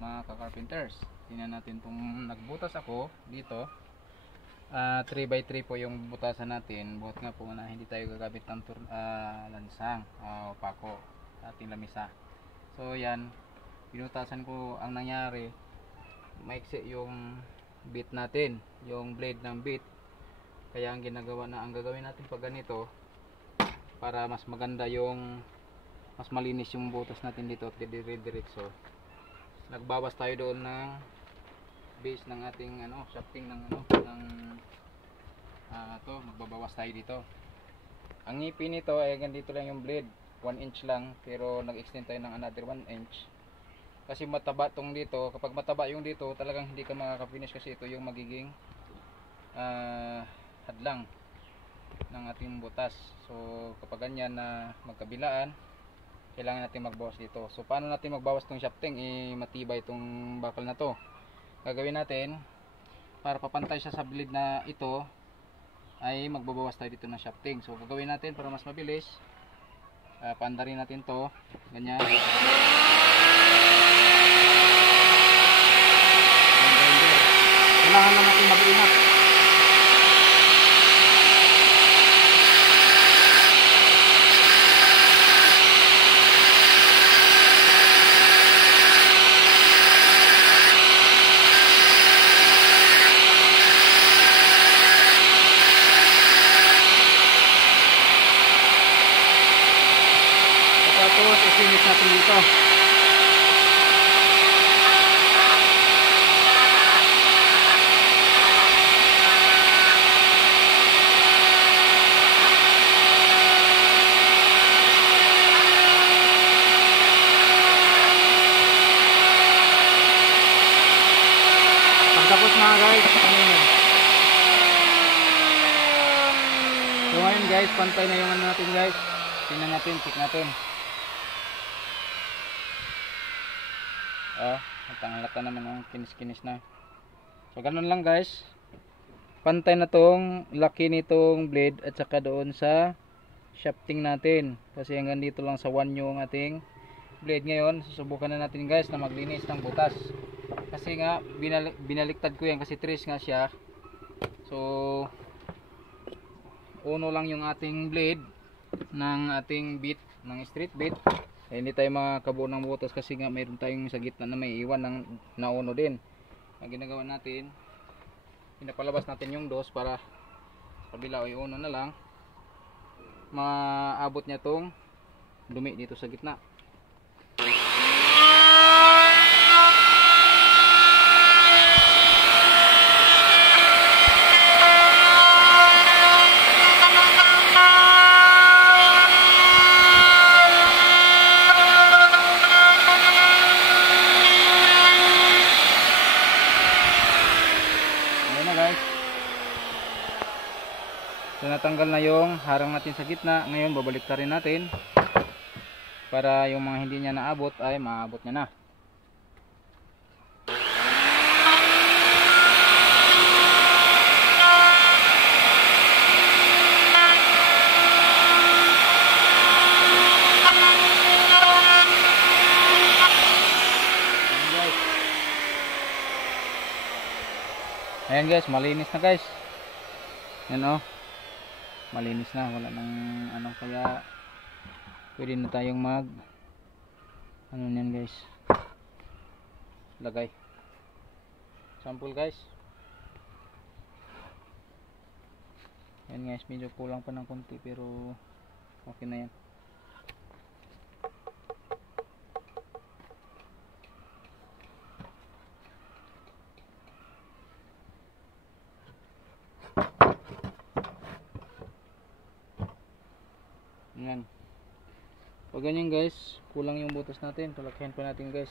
Mga ka-carpenters, tingnan natin kung nagbutas ako dito. 3x3 po yung butasan natin. Buhat nga po na hindi tayo gagamit ng lansang o pako sa ating lamisa. So yan, binutasan ko. Ang nangyari, maiksi yung bit natin, yung blade ng bit. Kaya ang gagawin natin pag ganito, para mas maganda yung mas malinis yung butas natin dito at dire-diretso, nagbawas tayo doon ng base ng ating shafting ng magbabawas tayo dito. Ang ngipin nito ay ganito lang yung blade, 1 inch lang, pero nag-extend tayo ng another 1 inch kasi mataba tong dito. Kapag mataba yung dito, talagang hindi ka makaka-finish kasi ito yung magiging hadlang ng ating butas. So kapag ganyan na magkabilaan, kailangan natin magbawas dito. So paano natin magbawas tong shafting? Matibay itong bakal na to. Gagawin natin, para papantay siya sa blade na ito, ay magbabawas tayo dito ng shafting. So gagawin natin para mas mabilis, paandarin natin to ganyan. Kailangan lang natin mag-ingat. Tapos i-finish natin dito. Pagtapos mga guys, so ngayon guys, pantay na yung natin guys. Tingnan natin, check natin. Halata naman ang kinis-kinis na. So ganun lang guys, pantay na tong laki nitong blade at saka doon sa shafting natin, kasi hanggang dito lang sa 1 yung ating blade. Ngayon susubukan na natin guys na maglinis ng butas, kasi nga binaliktad ko yan kasi trace nga siya. So uno lang yung ating blade ng ating bit ng street bit. Hindi tayo makakabuo ng butas kasi nga mayroon tayong sa gitna na may iwan ng nauno din. Ang ginagawa natin, pinapalabas natin yung dos para kabila o uno na lang, maabot niya tong dumi dito sa gitna. So natanggal na yung harang natin sa gitna. Ngayon babalik rin natin para yung mga hindi niya naabot ay maabot niya na. Ayan guys, malinis na guys. Yan malinis na, wala nang kaya pwede na tayong mag niyan guys, lagay sample guys. Yan guys, medyo kulang pa ng konti pero okay na yan. Yan. Pag ganyan guys, kulang yung butas natin, palakyan pa natin guys.